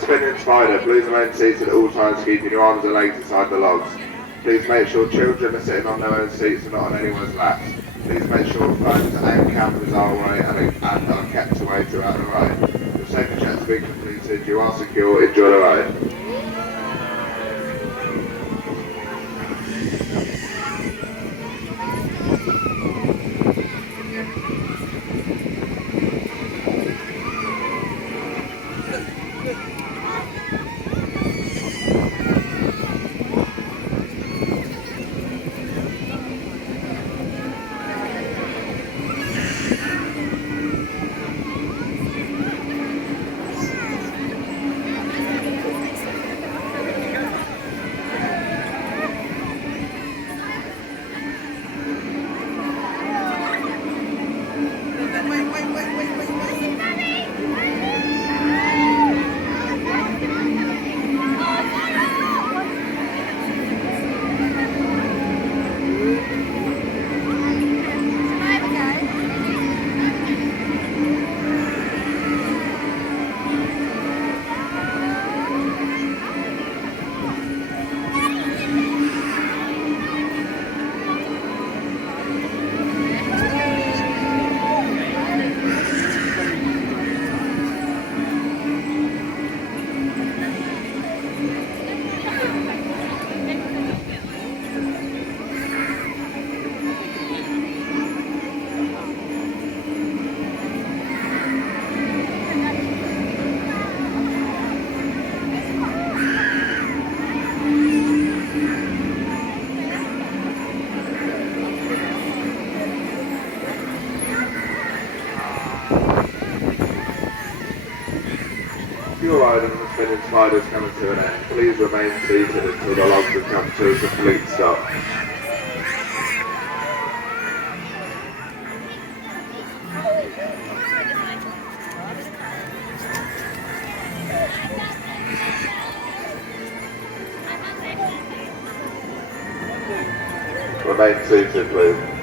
spinning spider, please remain seated at all times, keeping your arms and legs inside the logs. Please make sure children are sitting on their own seats and not on anyone's laps. Please make sure phones and cameras are away and are kept away throughout the ride. Your safety checks have been completed, you are secure, enjoy the ride. Your ride on the spinning spider is coming to an end. Please remain seated until the logs have come to a complete stop. Remain seated, please.